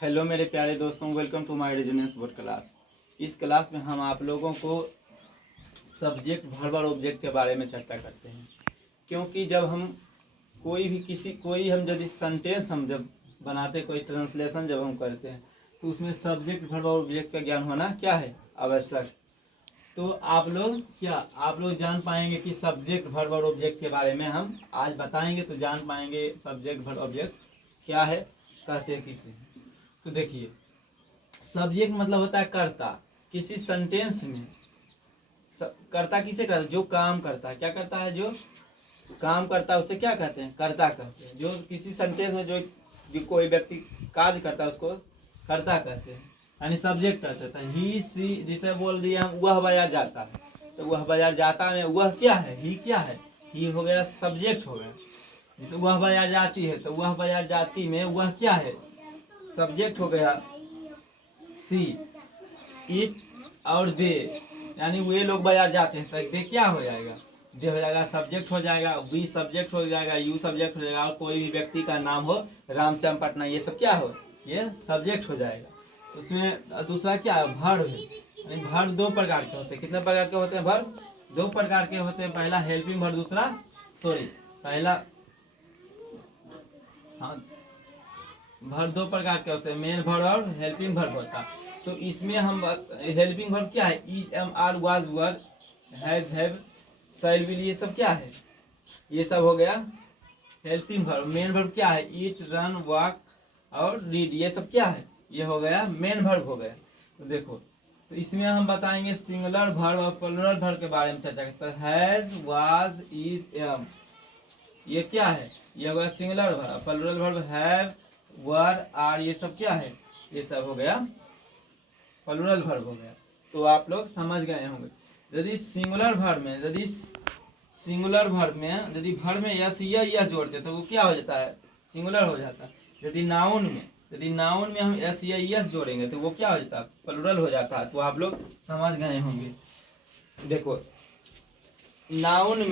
Hello मेरे प्यारे दोस्तों, welcome to my Resonance word class. इस क्लास में हम आप लोगों को सब्जेक्ट वर्ब और ऑब्जेक्ट के बारे में चर्चा करते हैं। क्योंकि जब हम यदि सेंटेंस हम जब बनाते, कोई ट्रांसलेशन जब हम करते हैं, तो उसमें सब्जेक्ट वर्ब और ऑब्जेक्ट का ज्ञान होना क्या है, आवश्यक। तो आप लोग जान पाएंगे कि सब्जेक्ट वर्ब और ऑब्जेक्ट के बारे में हम आज बताएंगे, तो जान पाएंगे सब्जेक्ट वर्ब ऑब्जेक्ट क्या है, कहते हैं किसे। तो देखिए, सब्जेक्ट मतलब होता है कर्ता। किसी सेंटेंस में कर्ता किसे कहते हैं? जो काम करता है। क्या करता है? जो काम करता है उसे क्या कहते हैं? कर्ता कहते हैं। जो किसी सेंटेंस में जो कोई व्यक्ति कार्य करता है उसको कर्ता कहते हैं, यानी सब्जेक्ट कहते हैं। ही सी, जिसे बोल दिए हम वह बाजार जाता है, तो वह बाजार जाता में वह क्या है? ही क्या है? ही हो गया, सब्जेक्ट हो गया। जैसे वह बाजार जाती है, तो वह बाजार जाती में वह क्या है? सब्जेक्ट हो गया। सी, इट और दे, यानी वे लोग बाजार जाते हैं, तो दे क्या हो जाएगा? दे हो जाएगा, सब्जेक्ट हो जाएगा। वी सब्जेक्ट हो जाएगा, यू सब्जेक्ट हो जाएगा। और कोई भी व्यक्ति का नाम हो, रामश्याम पटना, ये सब क्या हो? ये सब्जेक्ट हो जाएगा। उसमें दूसरा क्या है? वर्ब। यानी वर्ब दो प्रकार के होते हैं। कितने प्रकार के होते हैं वर्ब? दो प्रकार के होते हैं। पहला हेल्पिंग वर्ब, दूसरा पहला वर्ब दो प्रकार के होते हैं, मेन वर्ब और हेल्पिंग वर्ब होता है। तो इसमें हम हेल्पिंग वर्ब क्या है? Is, am, are, was, were, has, have, shall, will, ये सब क्या है? ये सब हो गया हेल्पिंग वर्ब। मेन वर्ब क्या है? ईट, रन, वॉक और रीड, ये सब क्या है? ये हो गया मेन वर्ब हो गया। तो देखो, तो इसमें हम बताएंगे सिंगुलर वर्ब और प्लूरल वर्ब के बारे में चर्चा करते हैं। हैज, वाज, इज, एम, ये क्या है? ये हो गया singular verb. Plural verb have, were, are, ये सब क्या है? ये सब हो गया प्लूरल वर्ब हो गया। तो आप लोग समझ गए होंगे। यदि सिंगुलर वर्ब में यदि वर्ब में यस या यस जोड़ते तो वो क्या हो जाता है? सिंगुलर हो जाता है। यदि नाउन में हम एस या यस जोड़ेंगे तो वो क्या हो जाता है? प्लूरल हो जाता है। तो आप लोग समझ गए होंगे। देखो, नाउन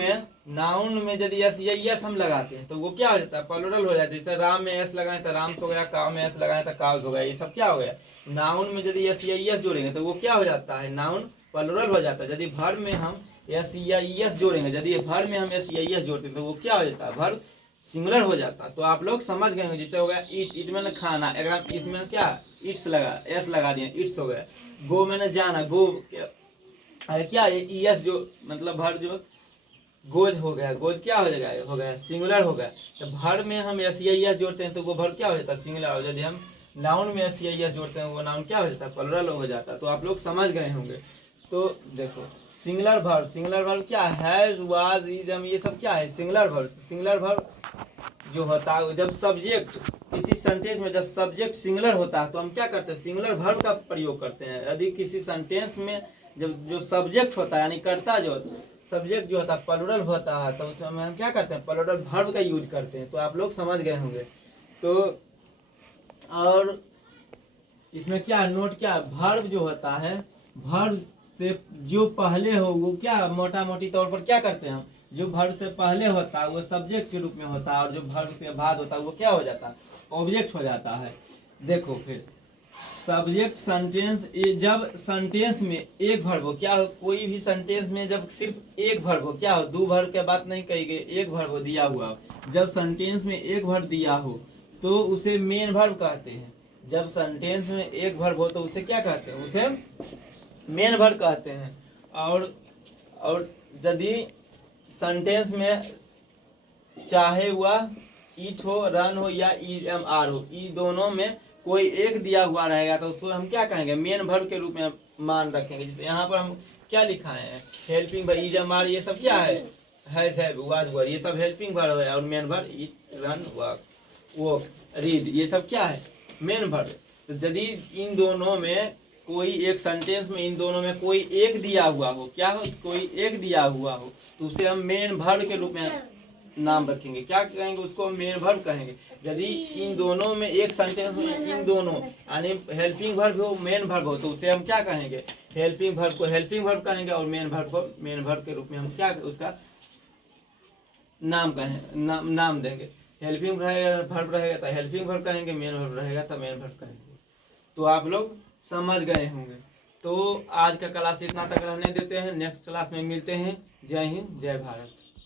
में यदि एस या यस हम लगाते हैं तो वो क्या हो जाता है? प्लूरल हो जाता है। जैसे राम में एस लगाए तो राम्स हो गया, काव में एस लगाए तो काव्स हो गया। ये सब क्या हो गया? नाउन में यदि एस या यस जोड़ेंगे तो वो क्या हो जाता है? नाउन प्लूरल हो जाता है। यदि वर्ब में हम एस या यस जोड़ेंगे, यदि वर्ब में हम एस या यस जोड़ते हैं तो वो क्या हो जाता है? वर्ब सिंगुलर हो जाता है। तो आप लोग समझ गए होंगे। जैसे हो गया ईट, ईट मैंने खाना, अगर इसमें क्या इट्स लगा, एस लगा दिए, इट्स हो गया। गो मैंने जाना, गो अरे क्या यस जो मतलब वर्ब जो गोज हो गया, गोज क्या हो जाएगा? हो गया सिंगुलर हो गया। तो वर्ब में हम एस या यस जोड़ते हैं तो वो वर्ब क्या हो जाता है? सिंगुलर हो। यदि हम नाउन में एस या यस जोड़ते हैं वो नाउन क्या हो जाता है? प्लूरल हो जाता है। तो आप लोग समझ गए होंगे। तो देखो, सिंगुलर वर्ब क्या है? हैज, वाज, इज, एम, ये सब क्या है? Singular verb. सिंगुलर वर्ब जो होता है, जब सब्जेक्ट किसी सेंटेंस में जब सब्जेक्ट सिंगुलर होता है तो हम क्या करते हैं? सिंगुलर वर्ब का प्रयोग करते हैं। यदि किसी सेंटेंस में जब जो सब्जेक्ट होता है, यानी कर्ता जो सब्जेक्ट जो होता है प्लूरल होता है, तो उसमें हम क्या करते हैं? प्लूरल वर्ब का यूज करते हैं। तो आप लोग समझ गए होंगे। तो और इसमें क्या नोट, क्या वर्ब जो होता है, वर्ब से जो पहले हो वो क्या मोटा मोटी तौर पर क्या करते हैं हम? जो वर्ब से पहले होता है वो सब्जेक्ट के रूप में होता है, और जो वर्ब से बाद होता है वो क्या हो जाता है? ऑब्जेक्ट हो जाता है। देखो फिर सब्जेक्ट सेंटेंस, जब सेंटेंस में एक वर्ब हो, क्या हो? कोई भी सेंटेंस में जब सिर्फ एक वर्ब हो, क्या हो? दो वर्ब के बात नहीं कही गई, एक वर्ब हो दिया हुआ। जब सेंटेंस में एक वर्ब दिया हो तो उसे मेन वर्ब कहते हैं। जब सेंटेंस में एक वर्ब हो तो उसे क्या कहते हैं? उसे मेन वर्ब कहते हैं। और यदि सेंटेंस में चाहे वह ईट हो, रन हो या इज, एम, आर हो, इन दोनों में कोई एक दिया हुआ रहेगा तो उसको हम क्या कहेंगे? मेन वर्ब के रूप में मान रखेंगे। जैसे यहाँ पर हम क्या लिखाए हैं? Helping verb, is, am, are, ये सब क्या है? हैज, हैव, वाज, वर, ये सब हेल्पिंग वर्ब है। और मेन वर्ब ईट, रन, वॉक, रीड, ये सब क्या है? Main verb. तो यदि इन दोनों में कोई एक सेंटेंस में इन दोनों में कोई एक दिया हुआ हो, क्या हो? कोई एक दिया हुआ हो तो उसे हम मेन वर्ब के रूप में नाम रखेंगे। क्या कहेंगे? उसको मेन वर्ब कहेंगे। यदि इन दोनों में एक सेंटेंस में इन दोनों यानी हेल्पिंग वर्ब हो, मेन वर्ब हो, तो उसे हम क्या कहेंगे? हेल्पिंग वर्ब को हेल्पिंग वर्ब कहेंगे और मेन वर्ब को मेन वर्ब के रूप में हम क्या उसका नाम नाम देंगे। हेल्पिंग वर्ब रहेगा तो हेल्पिंग वर्ब कहेंगे, मेन वर्ब रहेगा तो मेन वर्ब कहेंगे। तो आप लोग समझ गए होंगे। तो आज का क्लास इतना तक रहने देते हैं, नेक्स्ट क्लास में मिलते हैं। जय हिंद, जय भारत।